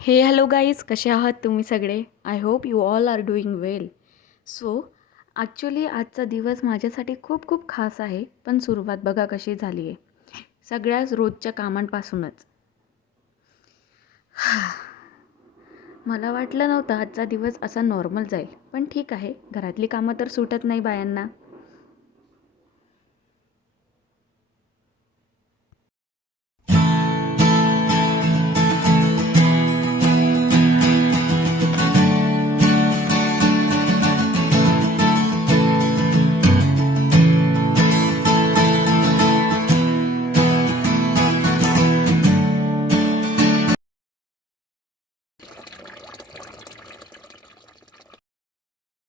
हे hello guys, कसे आहात तुम्ही सगळे? I hope you all are doing well. So actually आजचा दिवस माझ्यासाठी खूप खूप खास आहे. पण सुरुवात बघा कशी झाली आहे, सगळ्याच रोजच्या कामांपासूनच. मला वाटलं नव्हतं आजचा दिवस असा नॉर्मल जाईल, पण ठीक आहे, घरातली कामं तर सुटत नाही बायांना.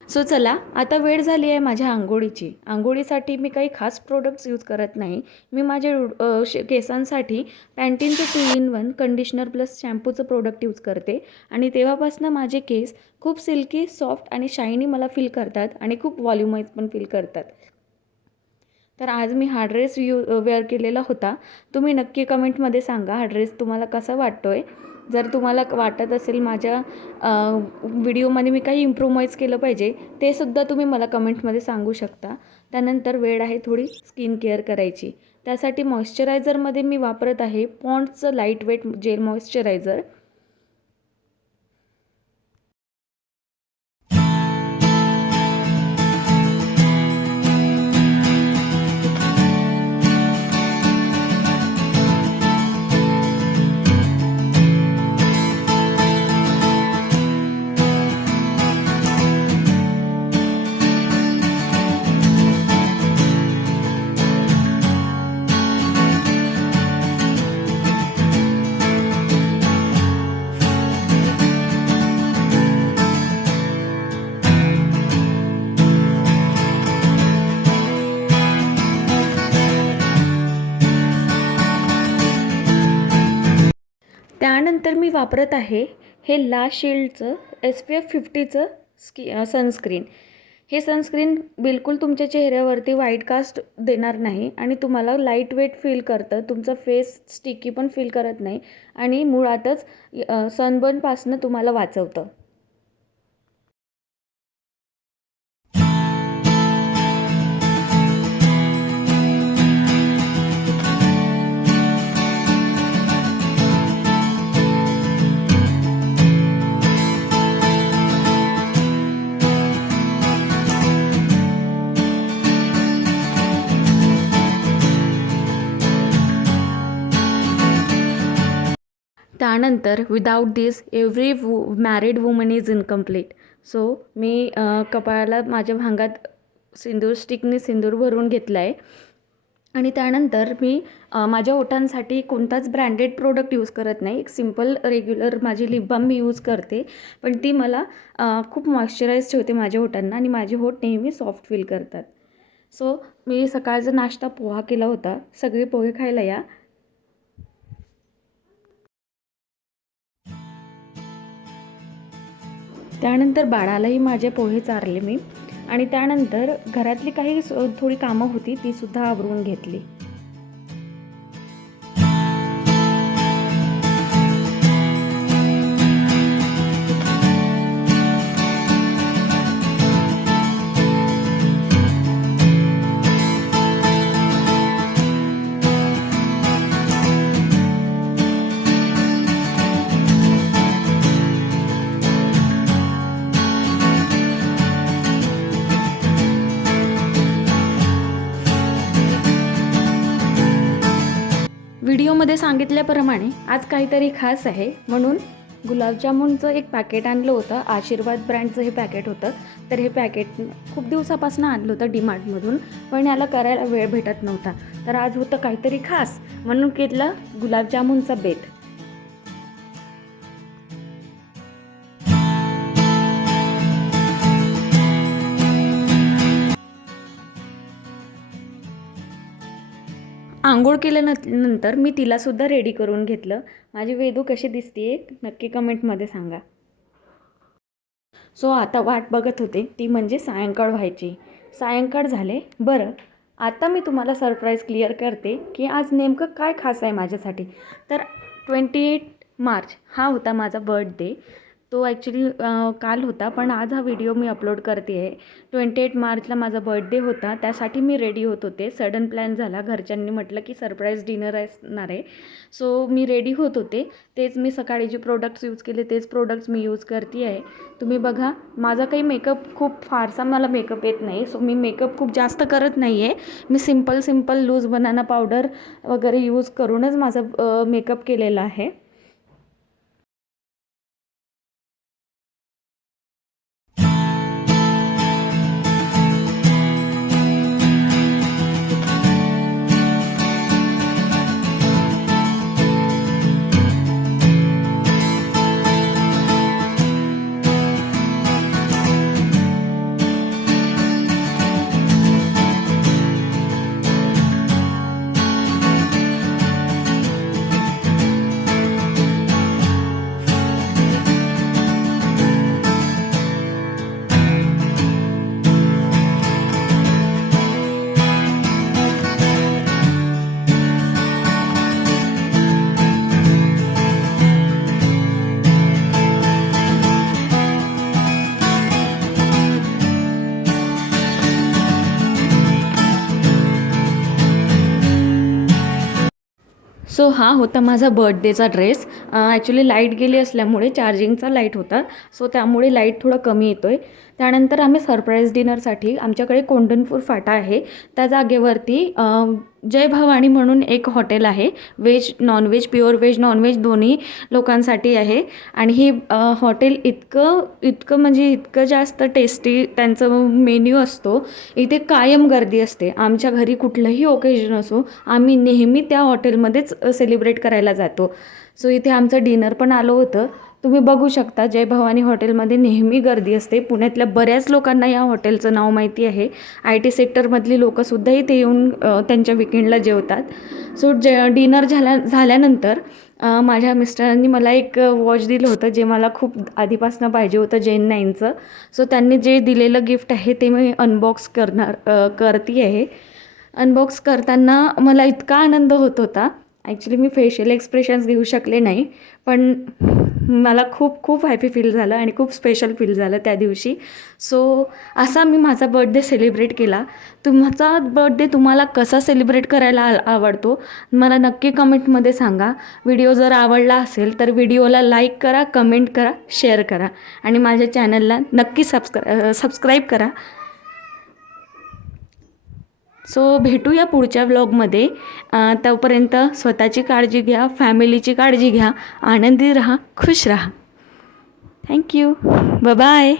सो चला, आता वेळ झाली आहे माझ्या अंघोळीची. अंघोळीसाठी मी काही खास प्रोडक्ट्स यूज करत नाही. मी माझे केसांसाठी पॅन्टीनचं 2 in 1 कंडिशनर प्लस शॅम्पूचं प्रोडक्ट यूज करते आणि तेव्हापासून माझे केस खूप सिल्की, सॉफ्ट आणि शायनी मला फील करतात आणि खूप व्हॉल्युमाइज पण फील करतात. तर आज मी हा ड्रेस वेअर केलेला होता. तुम्ही नक्की कमेंटमध्ये सांगा हा ड्रेस तुम्हाला कसा वाटतो आहे. जर तुम्हाला वाटत असेल माझ्या व्हिडिओमध्ये मी काही इम्प्रूव्हाइज केलं पाहिजे, ते सुद्धा तुम्ही मला कमेंटमध्ये सांगू शकता. त्यानंतर वेळ आहे थोडी स्किन केअर करायची. त्यासाठी मॉइश्चरायझरमध्ये मी वापरत आहे पॉन्ड्सचं लाईट वेट जेल मॉइश्चरायझर. त्यानंतर मी वापरत आहे हे ला शील्डचं SPF 50चं सनस्क्रीन. हे सनस्क्रीन बिलकुल तुमच्या चेहऱ्यावरती व्हाईट कास्ट देणार नाही आणि तुम्हाला लाईट वेट फील करतं. तुमचा फेस स्टिकी पण फील करत नाही आणि मुळातच सनबर्नपासून तुम्हाला वाचवतं. त्यानंतर without this every married woman is incomplete. So मी कपाळाला माझ्या भांगात सिंदूर स्टिकने सिंदूर भरून घेतला आहे आणि त्यानंतर मी माझ्या ओठांसाठी कोणताच ब्रँडेड प्रोडक्ट यूज करत नाही. एक सिम्पल रेग्युलर माझी लिप बाम मी यूज करते, पण ती मला खूप मॉइश्चराईज ठेवते माझ्या ओठांना आणि माझे ओठ नेहमी सॉफ्ट फील करतात. सो मी सकाळचा नाश्ता पोहा केला होता. सगळे पोहे खायला या. त्यानंतर बाळालाही माझे पोहे चारले मी आणि त्यानंतर घरातली काही थोडी कामं होती तीसुद्धा आवरून घेतली. व्हिडिओमध्ये सांगितल्याप्रमाणे आज काहीतरी खास आहे म्हणून गुलाबजामुनचं एक पॅकेट आणलं होतं. आशीर्वाद ब्रँडचं हे पॅकेट होतं. तर हे पॅकेट खूप दिवसापासून आणलं होतं डीमार्टमधून, पण याला करायला वेळ भेटत नव्हता. तर आज होतं काहीतरी खास म्हणून केलं गुलाबजामुनचा बेत. आंघोळ केल्यानंतर मी तिलासुद्धा रेडी करून घेतलं. माझी वेदू कशी दिसते नक्की कमेंटमध्ये सांगा. सो आता वाट बघत होते ती म्हणजे सायंकाळ व्हायची. सायंकाळ झाले. बरं, आता मी तुम्हाला सरप्राईज क्लिअर करते की आज नेमकं काय खास आहे माझ्यासाठी. तर 28 मार्च हा होता माझा बर्थडे. तो ॲक्च्युली काल होता, पण आज हा व्हिडिओ मी अपलोड करते आहे. 28 मार्चला माझा बर्थडे होता, त्यासाठी मी रेडी होत होते. सडन प्लॅन झाला, घरच्यांनी म्हटलं की सरप्राईज डिनर असणार आहे. सो मी रेडी होत होते. तेच मी सकाळी जे प्रोडक्ट्स यूज केले तेच प्रोडक्ट्स मी यूज करते आहे. तुम्ही बघा, माझा काही मेकअप खूप फारसा मला मेकअप येत नाही. सो मी मेकअप खूप जास्त करत नाही आहे. मी सिम्पल लूज बनाना पावडर वगैरे यूज करूनच माझा मेकअप केलेला आहे. सो हा होता माझा बर्थडेचा ड्रेस. ॲक्च्युली लाईट गेली असल्यामुळे चार्जिंगचा लाईट होता, सो त्यामुळे लाईट थोडा कमी येतो आहे. त्यानंतर आम्ही सरप्राईज डिनरसाठी आमच्याकडे कोंढणपूर फाटा आहे, त्या जागेवरती जय भवानी म्हणून एक हॉटेल आहे. Veg non veg, pure veg non veg दोन्ही लोकांसाठी आहे. आणि ही हॉटेल इतकं म्हणजे इतकं जास्त टेस्टी त्यांचं मेन्यू असतो. इथे कायम गर्दी असते. आमच्या घरी कुठलंही ओकेजन असो, आम्ही नेहमी त्या हॉटेलमध्येच सेलिब्रेट करायला जातो. सो इथे आमचं डिनर पण आलं होतं. तुम्ही बघू शकता, जय भवानी हॉटेलमध्ये नेहमी गर्दी असते. पुण्यातल्या बऱ्याच लोकांना या हॉटेलचं नाव माहिती आहे. IT सेक्टरमधली लोकंसुद्धा इथे येऊन त्यांच्या विकेंडला जेवतात. सो डिनर झाल्यानंतर माझ्या मिस्टरांनी मला एक वॉच दिलं होतं, जे मला खूप आधीपासून पाहिजे होतं, जेन 9चं. सो त्यांनी जे दिलेलं गिफ्ट आहे ते मी अनबॉक्स करते आहे. अनबॉक्स करताना मला इतका आनंद होत होता. ॲक्च्युली मी फेशियल एक्सप्रेशन्स देऊ शकले नाही, पण मला खूप हॅपी फील झालं आणि खूप स्पेशल फील झालं त्या दिवशी. सो असा मी माझा बर्थडे सेलिब्रेट केला. तुमचा बर्थडे तुम्हाला कसा सेलिब्रेट करायला आवडतो मला नक्की कमेंटमध्ये सांगा. व्हिडिओ जर आवडला असेल तर व्हिडिओला लाईक करा, कमेंट करा, शेअर करा आणि माझ्या चॅनलला नक्की सबस्क्राईब करा. सो भेटूया पुढच्या व्लॉगमध्ये. तोपर्यंत स्वतःची काळजी घ्या, फॅमिलीची काळजी घ्या, आनंदी राहा, खुश राहा. थँक्यू. बाय.